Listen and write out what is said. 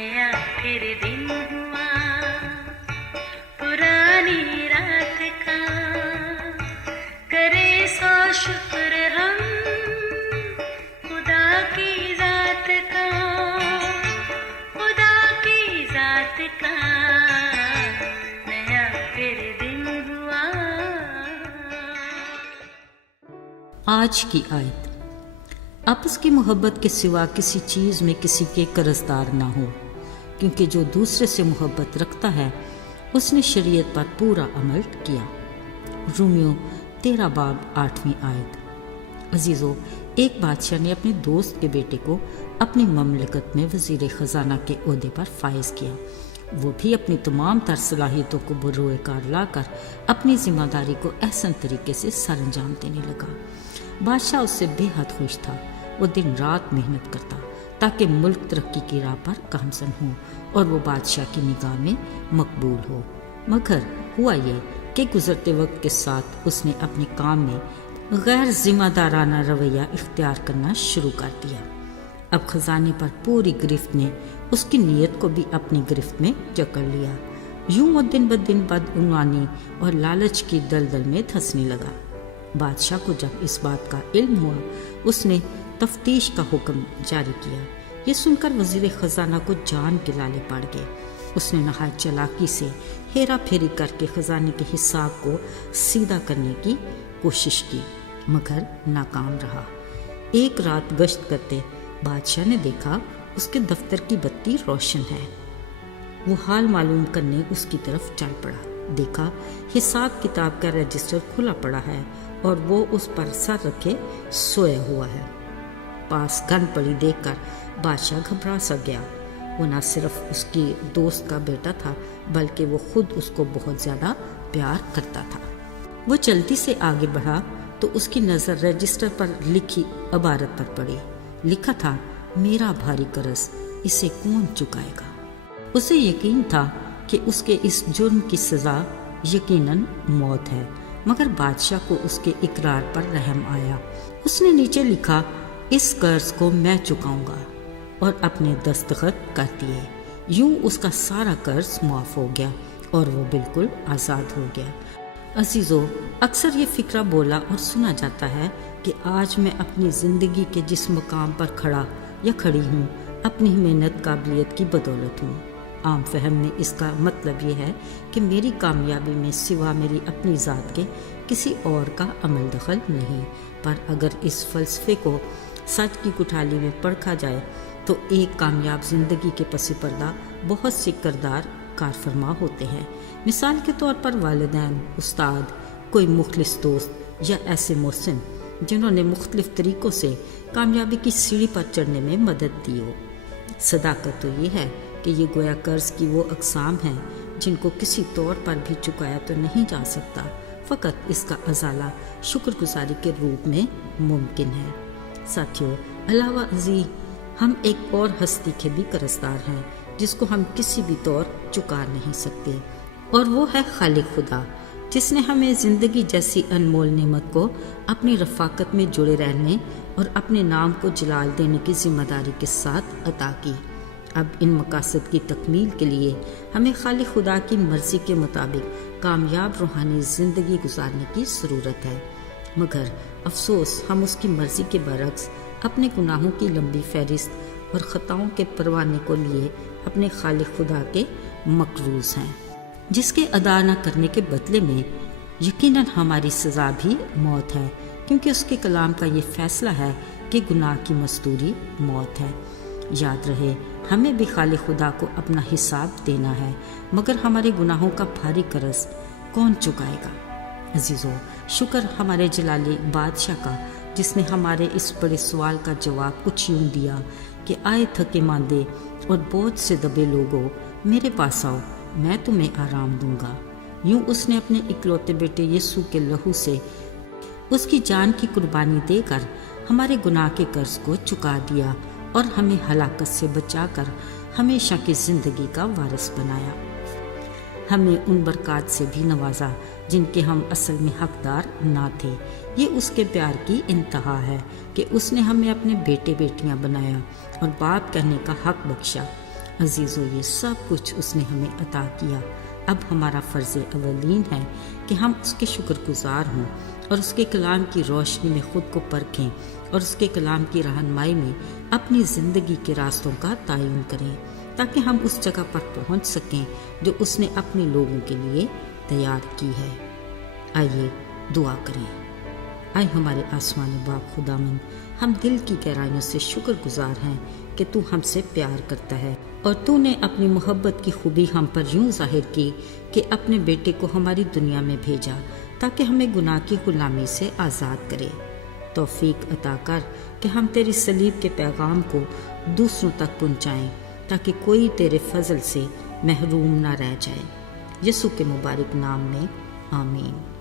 नया फिर दिन हुआ पुरानी रात का, करे सौ शुक्र हम खुदा की जात का, खुदा की जात का नया फिर दिन हुआ। आज की आयत। आपस की मोहब्बत के सिवा किसी चीज़ में किसी के कर्जदार ना हो, क्योंकि जो दूसरे से मोहब्बत रखता है उसने शरीयत पर पूरा अमल किया। रूमियो 13 बाब 8वीं आयत। अजीज़ों, एक बादशाह ने अपने दोस्त के बेटे को अपनी ममलकत में वज़ीर ख़जाना के ओहदे पर फाइज किया। वो भी अपनी तमाम तर सलाहियतों को बरोए कार लाकर अपनी ज़िम्मेदारी को एहसन तरीके से सरअंजाम देने लगा। बादशाह उससे बेहद खुश था। वो दिन रात मेहनत करता ताकि मुल्क तरक्की की राह पर गामज़न हो और वो बादशाह की निगाह में मकबूल हो। मगर हुआ ये कि गुज़रते वक्त के साथ उसने अपने काम में गैर ज़िम्मेदाराना रवैया इख्तियार करना शुरू कर दिया। अब खजाने पर पूरी गिरफ्त ने उसकी नीयत को भी अपनी गिरफ्त में जकड़ लिया। यूं वो दिन ब दिन बदउनवानी और लालच की दलदल में धंसने लगा। बादशाह को जब इस बात का इल्म हुआ, उसने तफ्तीश का हुक्म जारी किया। ये सुनकर वज़ीर ख़जाना को जान के लाले पड़ गए। उसने नहायत चालाकी से हेरा फेरी करके ख़जाने के हिसाब को सीधा करने की कोशिश की, मगर नाकाम रहा। एक रात गश्त करते बादशाह ने देखा उसके दफ्तर की बत्ती रोशन है। वो हाल मालूम करने उसकी तरफ चल पड़ा। देखा हिसाब किताब का रजिस्टर खुला पड़ा है और वो उस पर सर रखे सोया हुआ है। पास गन पड़ी देखकर बादशाह घबरा सा गया। वो न सिर्फ उसकी दोस्त का बेटा था, बल्कि वो खुद उसको बहुत ज़्यादा प्यार करता था। वो जल्दी से आगे बढ़ा तो उसकी नज़र रजिस्टर पर लिखी इबारत पर पड़ी। लिखा था, मेरा भारी कर्ज इसे कौन चुकाएगा। उसे यकीन था कि उसके इस जुर्म की सज़ा यकीनन मौत है, मगर बादशाह को उसके इकरार पर रहम आया। उसने नीचे लिखा, इस कर्ज को मैं चुकाऊंगा, और अपने दस्तखत कर दिए। यूं उसका सारा कर्ज माफ़ हो गया और वो बिल्कुल आज़ाद हो गया। अजीज़ों, अक्सर ये फ़िक्रा बोला और सुना जाता है कि आज मैं अपनी ज़िंदगी के जिस मुकाम पर खड़ा या खड़ी हूँ, अपनी मेहनत काबिलियत की बदौलत हूँ। आम फहम में इसका मतलब ये है कि मेरी कामयाबी में सिवा मेरी अपनी ज़ात के किसी और का अमल दखल नहीं। पर अगर इस फ़लसफ़े को सच की कुठाली में परखा जाए तो एक कामयाब ज़िंदगी के पसी पर्दा बहुत से किरदार कारफरमा होते हैं। मिसाल के तौर पर वालिदैन, उस्ताद, कोई मुखलिस दोस्त या ऐसे मोहसिन जिन्होंने मुख्तलिफ़ तरीक़ों से कामयाबी की सीढ़ी पर चढ़ने में मदद दी हो। सदाकत तो ये है कि ये गोया कर्ज़ की वो अक़साम हैं जिनको किसी तौर पर भी चुकाया तो नहीं जा सकता, फ़कत इसका अज़ाला शुक्रगुज़ारी के रूप में मुमकिन है। साथियों, अलावा अज़ी हम एक और हस्ती के भी कर्जदार हैं जिसको हम किसी भी तौर चुका नहीं सकते, और वो है खालिक खुदा, जिसने हमें ज़िंदगी जैसी अनमोल नेमत को अपनी रफ़ाकत में जुड़े रहने और अपने नाम को जलाल देने की ज़िम्मेदारी के साथ अता की। अब इन मकासद की तकमील के लिए हमें खालिक खुदा की मर्ज़ी के मुताबिक कामयाब रूहानी ज़िंदगी गुजारने की ज़रूरत है, मगर अफसोस हम उसकी मर्ज़ी के बरक्स अपने गुनाहों की लंबी फहरिस्त और ख़ताओं के परवाने को लिए अपने खालिक खुदा के मकरूज़ हैं, जिसके अदा न करने के बदले में यकीनन हमारी सज़ा भी मौत है, क्योंकि उसके कलाम का ये फ़ैसला है कि गुनाह की मज़दूरी मौत है। याद रहे, हमें भी खालिक खुदा को अपना हिसाब देना है, मगर हमारे गुनाहों का भारी कर्ज कौन चुकाएगा। अजीज़ों, शुक्र हमारे जलाली बादशाह का, जिसने हमारे इस बड़े सवाल का जवाब कुछ यूँ दिया कि आए थके मांदे और बोझ से दबे लोगों, मेरे पास आओ, मैं तुम्हें आराम दूंगा। यूँ उसने अपने इकलौते बेटे यीशु के लहू से उसकी जान की कुर्बानी देकर हमारे गुनाह के कर्ज को चुका दिया और हमें हलाकत से बचाकर हमेशा की ज़िंदगी का वारिस बनाया। हमें उन बरक़ात से भी नवाजा जिनके हम असल में हकदार ना थे। ये उसके प्यार की इंतहा है कि उसने हमें अपने बेटे बेटियां बनाया और बाप कहने का हक बख्शा। عزیزو یہ سب کچھ اس نے ہمیں عطا کیا۔ اب ہمارا فرض اولین ہے کہ ہم اس کے شکر گزار ہوں اور اس کے کلام کی روشنی میں خود کو پرکھیں اور اس کے کلام کی رہنمائی میں اپنی زندگی کے راستوں کا تعین کریں تاکہ ہم اس جگہ پر پہنچ سکیں جو اس نے اپنے لوگوں کے لیے تیار کی ہے۔ آئیے دعا کریں۔ اے ہمارے آسمانی باپ خداوند، ہم دل کی گہرائیوں سے شکر گزار ہیں کہ تو ہم سے پیار کرتا ہے اور تو نے اپنی محبت کی خوبی ہم پر یوں ظاہر کی کہ اپنے بیٹے کو ہماری دنیا میں بھیجا تاکہ ہمیں گناہ کی غلامی سے آزاد کرے۔ توفیق عطا کر کہ ہم تیری صلیب کے پیغام کو دوسروں تک پہنچائیں تاکہ کوئی تیرے فضل سے محروم نہ رہ جائے۔ یسوع کے مبارک نام میں آمین۔